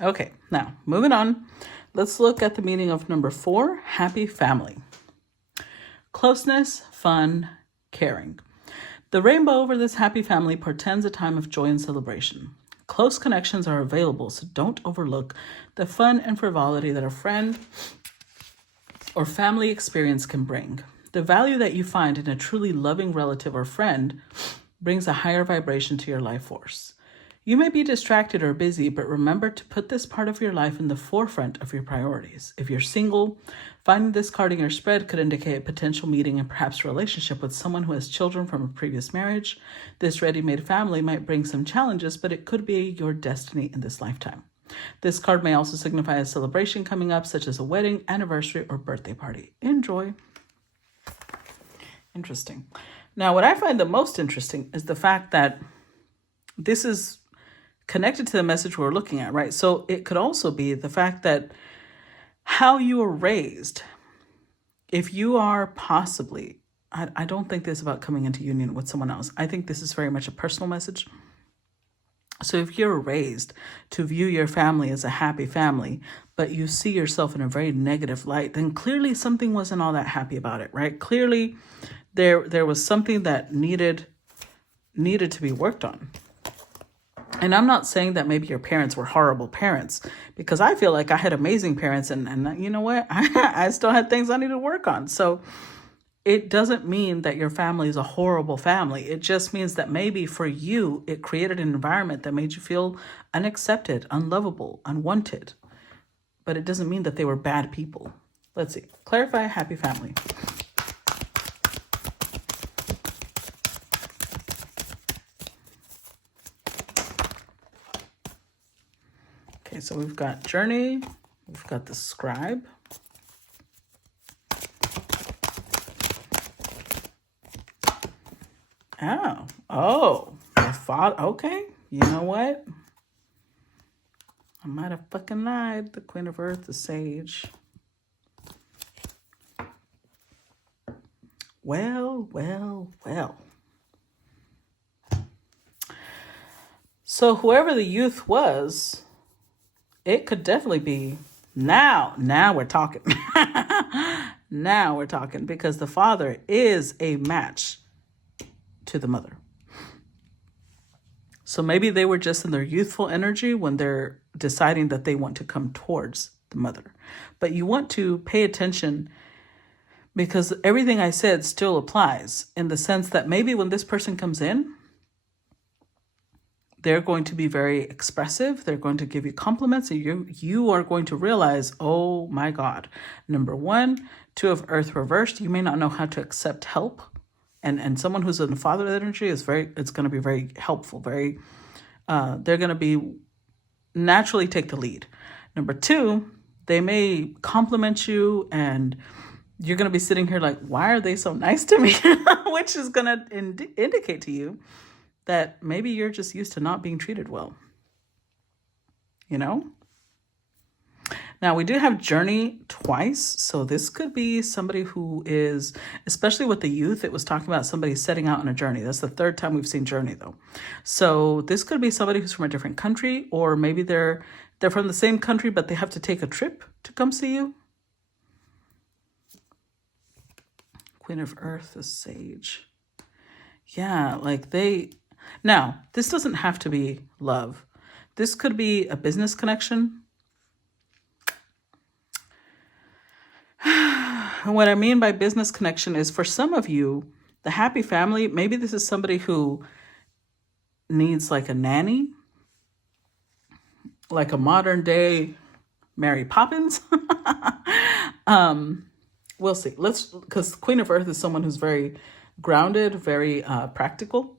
Okay, now moving on. Let's look at the meaning of number 4, happy family. Closeness, fun, caring. The rainbow over this happy family portends a time of joy and celebration. Close connections are available, so don't overlook the fun and frivolity that a friend or family experience can bring. The value that you find in a truly loving relative or friend brings a higher vibration to your life force. You may be distracted or busy, but remember to put this part of your life in the forefront of your priorities. If you're single, finding this card in your spread could indicate a potential meeting and perhaps relationship with someone who has children from a previous marriage. This ready-made family might bring some challenges, but it could be your destiny in this lifetime. This card may also signify a celebration coming up, such as a wedding, anniversary, or birthday party. Enjoy. Interesting. Now, what I find the most interesting is the fact that this is connected to the message we're looking at, right? So it could also be the fact that how you were raised. If you are possibly, I don't think this is about coming into union with someone else. I think this is very much a personal message. So if you're raised to view your family as a happy family, but you see yourself in a very negative light, then clearly something wasn't all that happy about it, right? Clearly there was something that needed to be worked on. And I'm not saying that maybe your parents were horrible parents, because I feel like I had amazing parents, and you know what? I still had things I needed to work on. So it doesn't mean that your family is a horrible family. It just means that maybe for you, it created an environment that made you feel unaccepted, unlovable, unwanted. But it doesn't mean that they were bad people. Let's see. Clarify happy family. Okay, so we've got journey, we've got the scribe. Oh, the father. Okay, you know what? I might have fucking lied. The Queen of Earth, the Sage. Well. So whoever the youth was, it could definitely be now we're talking. Now we're talking, because the father is a match to the mother. So maybe they were just in their youthful energy when they're deciding that they want to come towards the mother. But you want to pay attention, because everything I said still applies, in the sense that maybe when this person comes in, they're going to be very expressive. They're going to give you compliments, and you are going to realize, oh my God. Number 1, 2 of Earth reversed. You may not know how to accept help. And someone who's in the father energy it's going to be very helpful. They're going to be naturally take the lead. Number 2, they may compliment you, and you're going to be sitting here like, why are they so nice to me? Which is going to indicate to you that maybe you're just used to not being treated well. You know? Now, we do have journey twice. So this could be somebody who is, especially with the youth, it was talking about somebody setting out on a journey. That's the 3rd time we've seen journey, though. So this could be somebody who's from a different country, or maybe they're from the same country, but they have to take a trip to come see you. Queen of Earth, the Sage. Yeah, like now, this doesn't have to be love. This could be a business connection. And what I mean by business connection is, for some of you, the happy family, maybe this is somebody who needs like a nanny, like a modern day Mary Poppins. We'll see. Because Queen of Earth is someone who's very grounded, very practical.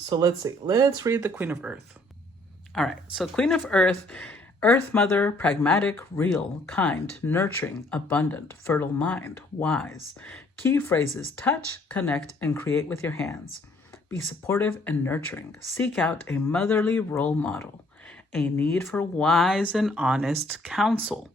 So let's see. Let's read the Queen of Earth. All right. So Queen of Earth, Earth Mother, pragmatic, real, kind, nurturing, abundant, fertile mind, wise. Key phrases: touch, connect, and create with your hands. Be supportive and nurturing. Seek out a motherly role model. A need for wise and honest counsel.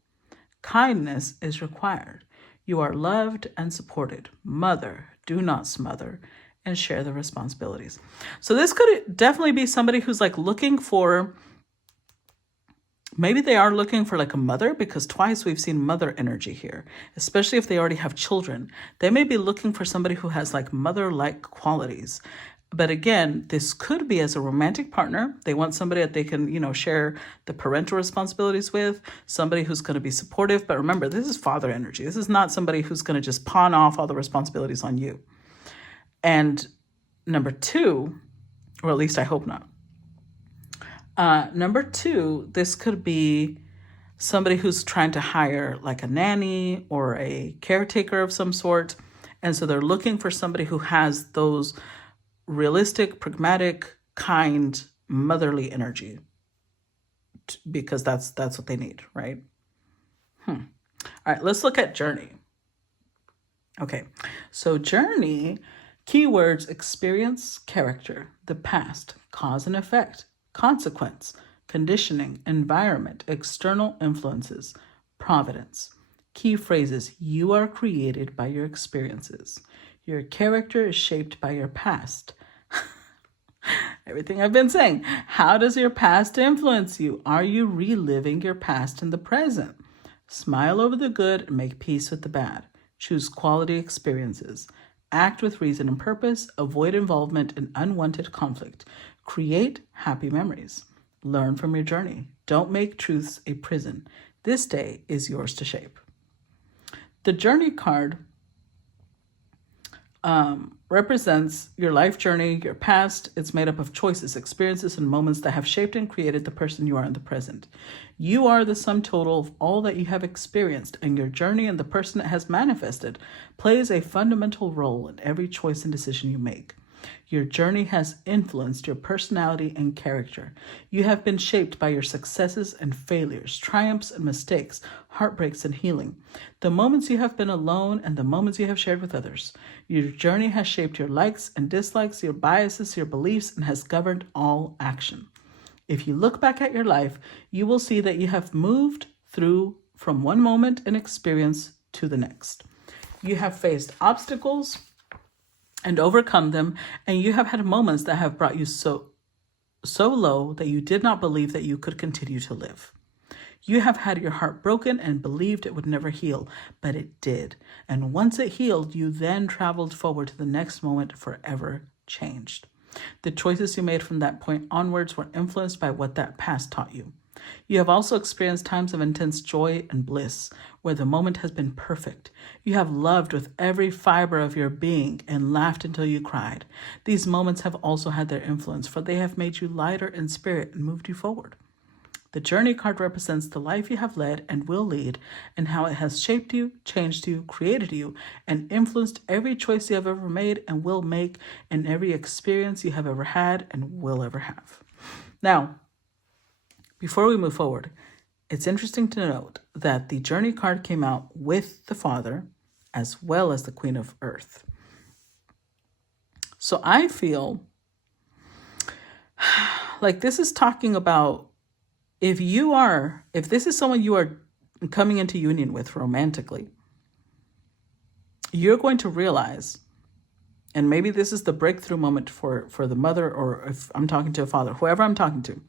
Kindness is required. You are loved and supported. Mother, do not smother, and share the responsibilities. So this could definitely be somebody who's like looking for Maybe they are looking for like a mother, because twice we've seen mother energy here, especially if they already have children. They may be looking for somebody who has like mother-like qualities. But again, this could be as a romantic partner. They want somebody that they can, share the parental responsibilities with, somebody who's going to be supportive. But remember, this is father energy. This is not somebody who's going to just pawn off all the responsibilities on you. And number two, or at least I hope not. Number two, this could be somebody who's trying to hire like a nanny or a caretaker of some sort. And so they're looking for somebody who has those realistic, pragmatic, kind, motherly energy, because that's what they need, right? All right, let's look at journey. Okay, so journey, keywords: experience, character, the past, cause and effect, consequence, conditioning, environment, external influences, providence. Key phrases: you are created by your experiences. Your character is shaped by your past. Everything I've been saying. How does your past influence you? Are you reliving your past in the present? Smile over the good and make peace with the bad. Choose quality experiences. Act with reason and purpose. Avoid involvement in unwanted conflict. Create happy memories. Learn from your journey. Don't make truths a prison. This day is yours to shape. The journey card represents your life journey, your past. It's made up of choices, experiences, and moments that have shaped and created the person you are in the present. You are the sum total of all that you have experienced, and your journey and the person it has manifested plays a fundamental role in every choice and decision you make. Your journey has influenced your personality and character. You have been shaped by your successes and failures, triumphs and mistakes, heartbreaks and healing, the moments you have been alone and the moments you have shared with others. Your journey has shaped your likes and dislikes, your biases, your beliefs, and has governed all action. If you look back at your life, you will see that you have moved through from one moment and experience to the next. You have faced obstacles and overcome them, and you have had moments that have brought you so low that you did not believe that you could continue to live. You have had your heart broken and believed it would never heal, but it did. And once it healed, you then traveled forward to the next moment forever changed. The choices you made from that point onwards were influenced by what that past taught you. You have also experienced times of intense joy and bliss, where the moment has been perfect. You have loved with every fiber of your being and laughed until you cried. These moments have also had their influence, for they have made you lighter in spirit and moved you forward. The journey card represents the life you have led and will lead, and how it has shaped you, changed you, created you, and influenced every choice you have ever made and will make, and every experience you have ever had and will ever have. Now, before we move forward, it's interesting to note that the journey card came out with the Father as well as the Queen of Earth. So I feel like this is talking about if this is someone you are coming into union with romantically, you're going to realize, and maybe this is the breakthrough moment for the mother, or if I'm talking to a father, whoever I'm talking to,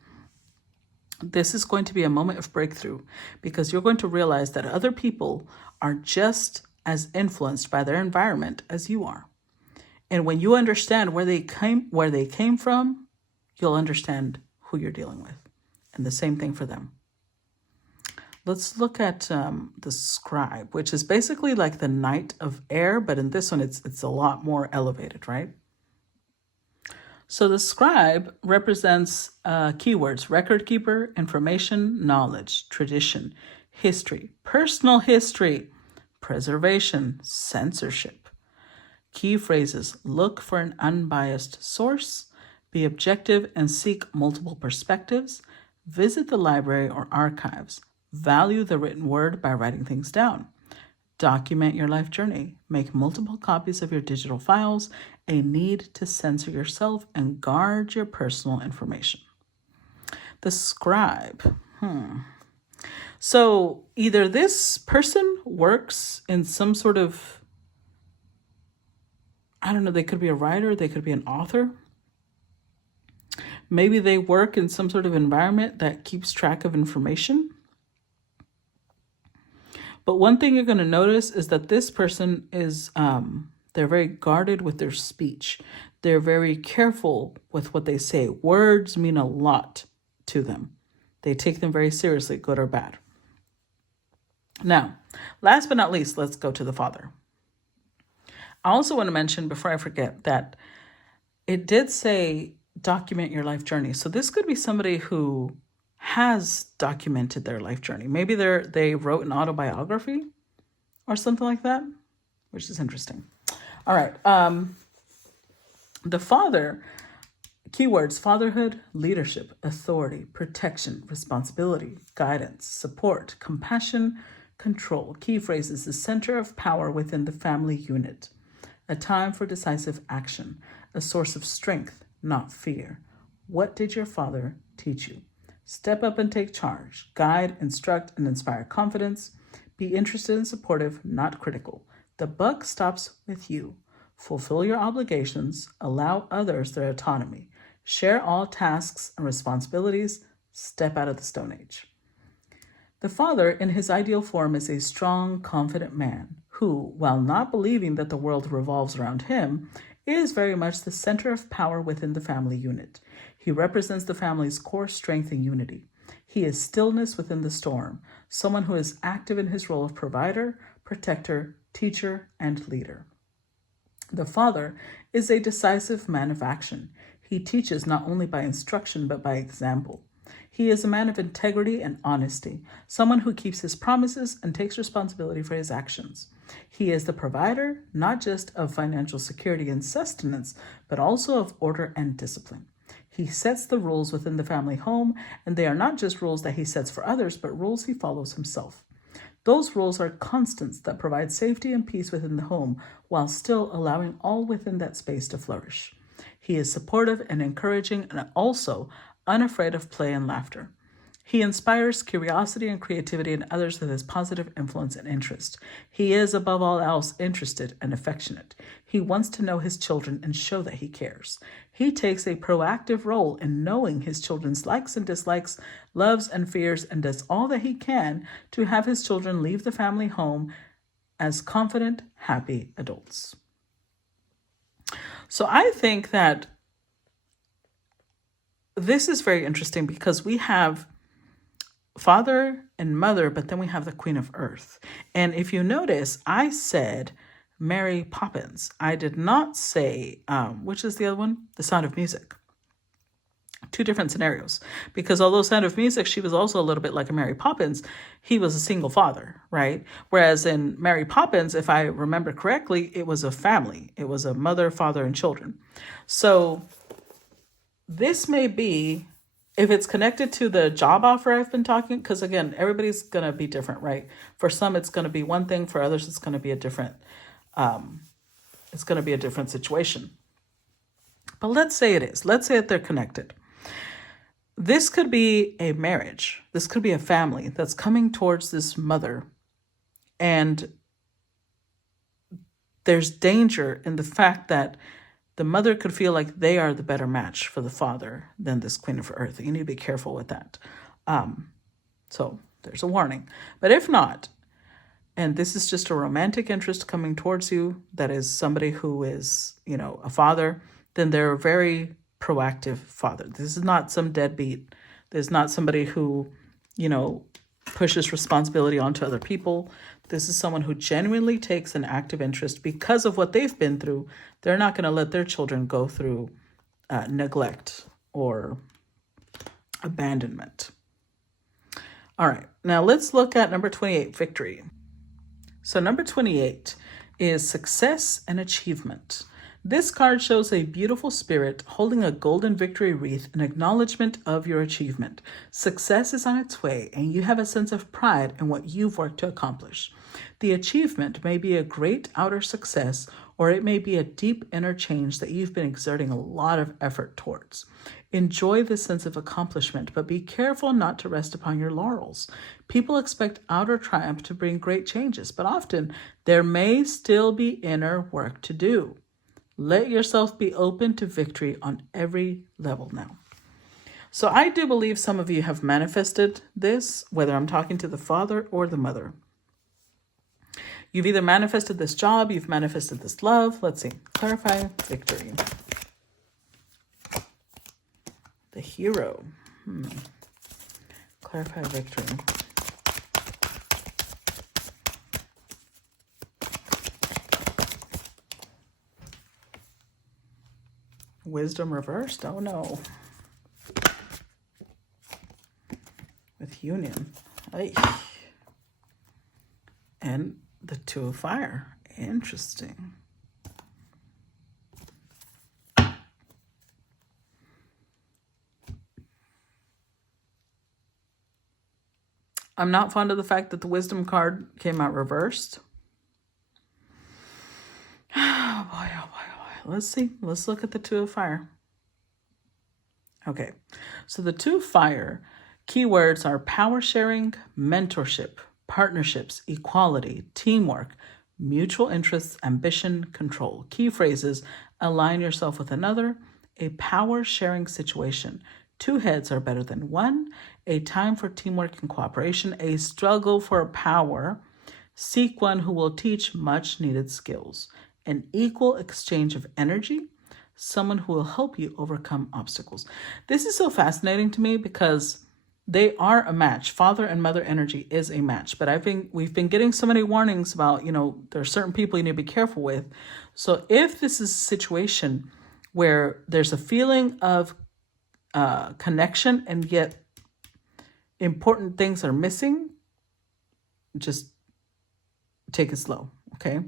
this is going to be a moment of breakthrough, because you're going to realize that other people are just as influenced by their environment as you are. And when you understand where they came from, you'll understand who you're dealing with. And the same thing for them. Let's look at the scribe, which is basically like the knight of air, but in this one, it's a lot more elevated, right? So the scribe represents keywords: record keeper, information, knowledge, tradition, history, personal history, preservation, censorship. Key phrases: look for an unbiased source, be objective and seek multiple perspectives, visit the library or archives, value the written word by writing things down, document your life journey, make multiple copies of your digital files, a need to censor yourself, and guard your personal information. The scribe. So either this person works in some sort of, I don't know, they could be a writer, they could be an author. Maybe they work in some sort of environment that keeps track of information. But one thing you're going to notice is that this person is, they're very guarded with their speech. They're very careful with what they say. Words mean a lot to them. They take them very seriously, good or bad. Now, last but not least, let's go to the father. I also want to mention, before I forget, that it did say document your life journey. So this could be somebody who has documented their life journey. Maybe they wrote an autobiography or something like that, which is interesting. All right. The father, keywords: fatherhood, leadership, authority, protection, responsibility, guidance, support, compassion, control. Key phrases: the center of power within the family unit, a time for decisive action, a source of strength, not fear. What did your father teach you? Step up and take charge. Guide, instruct, and inspire confidence. Be interested and supportive, not critical. The buck stops with you. Fulfill your obligations. Allow others their autonomy. Share all tasks and responsibilities. Step out of the Stone Age. The father, in his ideal form, is a strong, confident man who, while not believing that the world revolves around him, is very much the center of power within the family unit. He represents the family's core strength and unity. He is stillness within the storm, someone who is active in his role of provider, protector, teacher, and leader. The father is a decisive man of action. He teaches not only by instruction, but by example. He is a man of integrity and honesty, someone who keeps his promises and takes responsibility for his actions. He is the provider, not just of financial security and sustenance, but also of order and discipline. He sets the rules within the family home, and they are not just rules that he sets for others, but rules he follows himself. Those rules are constants that provide safety and peace within the home, while still allowing all within that space to flourish. He is supportive and encouraging, and also unafraid of play and laughter. He inspires curiosity and creativity in others with his positive influence and interest. He is, above all else, interested and affectionate. He wants to know his children and show that he cares. He takes a proactive role in knowing his children's likes and dislikes, loves and fears, and does all that he can to have his children leave the family home as confident, happy adults. So I think that this is very interesting because we have father and mother, but then we have the Queen of Earth. And if you notice, I said Mary Poppins. I did not say, which is the other one? The Sound of Music. Two different scenarios. Because although Sound of Music, she was also a little bit like a Mary Poppins, he was a single father, right? Whereas in Mary Poppins, if I remember correctly, it was a family. It was a mother, father, and children. So this may be, if it's connected to the job offer I've been talking, because again, everybody's going to be different, right? For some, it's going to be one thing. For others, it's going to be a different, situation. But let's say it is. Let's say that they're connected. This could be a marriage. This could be a family that's coming towards this mother. And there's danger in the fact that the mother could feel like they are the better match for the father than this Queen of Earth. You need to be careful with that. So there's a warning. But if not, and this is just a romantic interest coming towards you, that is somebody who is, a father, then they're a very proactive father. This is not some deadbeat. There's not somebody who, pushes responsibility onto other people. This is someone who genuinely takes an active interest because of what they've been through. They're not going to let their children go through neglect or abandonment. All right, now let's look at number 28, victory. So number 28 is success and achievement. This card shows a beautiful spirit holding a golden victory wreath in acknowledgement of your achievement. Success is on its way, and you have a sense of pride in what you've worked to accomplish. The achievement may be a great outer success, or it may be a deep inner change that you've been exerting a lot of effort towards. Enjoy this sense of accomplishment, but be careful not to rest upon your laurels. People expect outer triumph to bring great changes, but often there may still be inner work to do. Let yourself be open to victory on every level now. So I do believe some of you have manifested this, whether I'm talking to the father or the mother. You've either manifested this job, you've manifested this love. Let's see. Clarify victory. The hero. Clarify victory. Wisdom reversed? Oh no. With union. Ay. And the Two of Fire. Interesting. I'm not fond of the fact that the Wisdom card came out reversed. Oh boy, oh boy, oh boy. Let's see. Let's look at the Two of Fire. Okay. So the Two of Fire keywords are power sharing, mentorship, partnerships, equality, teamwork, mutual interests, ambition, control. Key phrases: align yourself with another, a power sharing situation, two heads are better than one, a time for teamwork and cooperation, a struggle for power, seek one who will teach much needed skills, an equal exchange of energy, someone who will help you overcome obstacles. This is so fascinating to me because they are a match. Father and mother energy is a match. But we've been getting so many warnings about, there are certain people you need to be careful with. So if this is a situation where there's a feeling of connection and yet important things are missing, just take it slow, okay?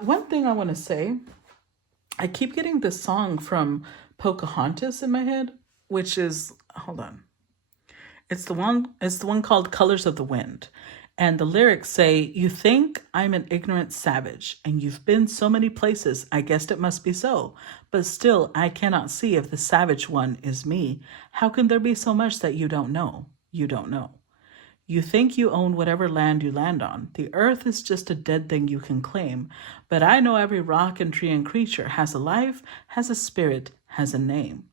One thing I want to say, I keep getting this song from Pocahontas in my head, which is, hold on. It's the one called Colors of the Wind. And the lyrics say, you think I'm an ignorant savage, and you've been so many places, I guessed it must be so. But still, I cannot see if the savage one is me. How can there be so much that you don't know? You don't know. You think you own whatever land you land on. The earth is just a dead thing you can claim. But I know every rock and tree and creature has a life, has a spirit, has a name.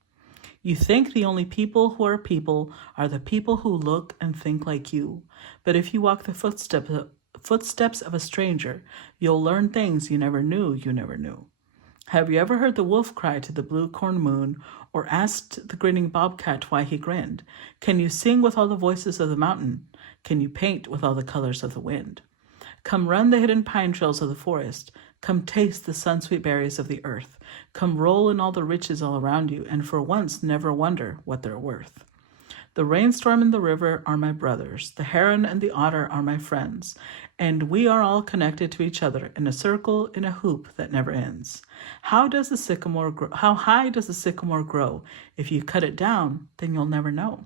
You think the only people who are people are the people who look and think like you. But if you walk the footsteps of a stranger, you'll learn things you never knew you never knew. Have you ever heard the wolf cry to the blue corn moon, or asked the grinning bobcat why he grinned? Can you sing with all the voices of the mountain? Can you paint with all the colors of the wind? Come run the hidden pine trails of the forest. Come taste the sun-sweet berries of the earth. Come roll in all the riches all around you, and for once never wonder what they're worth. The rainstorm and the river are my brothers. The heron and the otter are my friends. And we are all connected to each other in a circle, in a hoop that never ends. How high does the sycamore grow? If you cut it down, then you'll never know.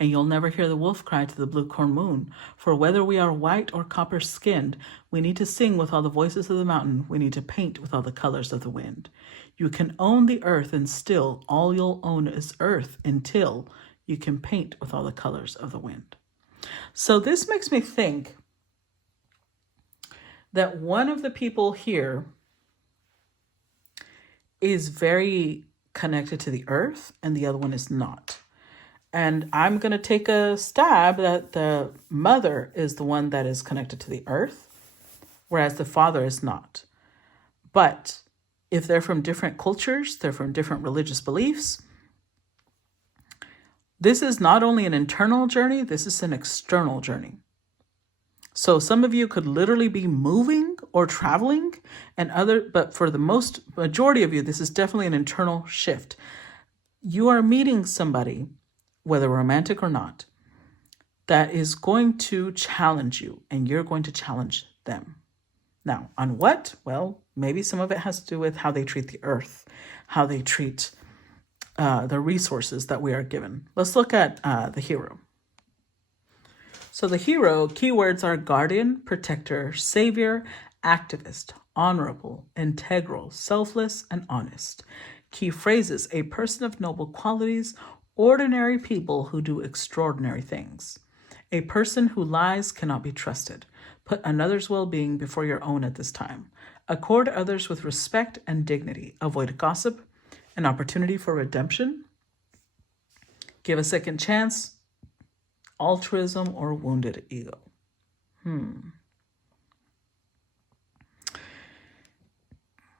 And you'll never hear the wolf cry to the blue corn moon. For whether we are white or copper-skinned, we need to sing with all the voices of the mountain. We need to paint with all the colors of the wind. You can own the earth, and still all you'll own is earth until you can paint with all the colors of the wind. So this makes me think that one of the people here is very connected to the earth and the other one is not. And I'm going to take a stab that the mother is the one that is connected to the earth, whereas the father is not. But if they're from different cultures, they're from different religious beliefs, this is not only an internal journey, this is an external journey. So some of you could literally be moving or traveling, but for the majority of you, this is definitely an internal shift. You are meeting somebody, whether romantic or not, that is going to challenge you, and you're going to challenge them. Now, on what? Well, maybe some of it has to do with how they treat the earth, how they treat the resources that we are given. Let's look at the hero. So the hero, keywords are guardian, protector, savior, activist, honorable, integral, selfless, and honest. Key phrases: a person of noble qualities, ordinary people who do extraordinary things. A person who lies cannot be trusted. Put another's well-being before your own at this time. Accord others with respect and dignity. Avoid gossip. An opportunity for redemption. Give a second chance, altruism, or wounded ego.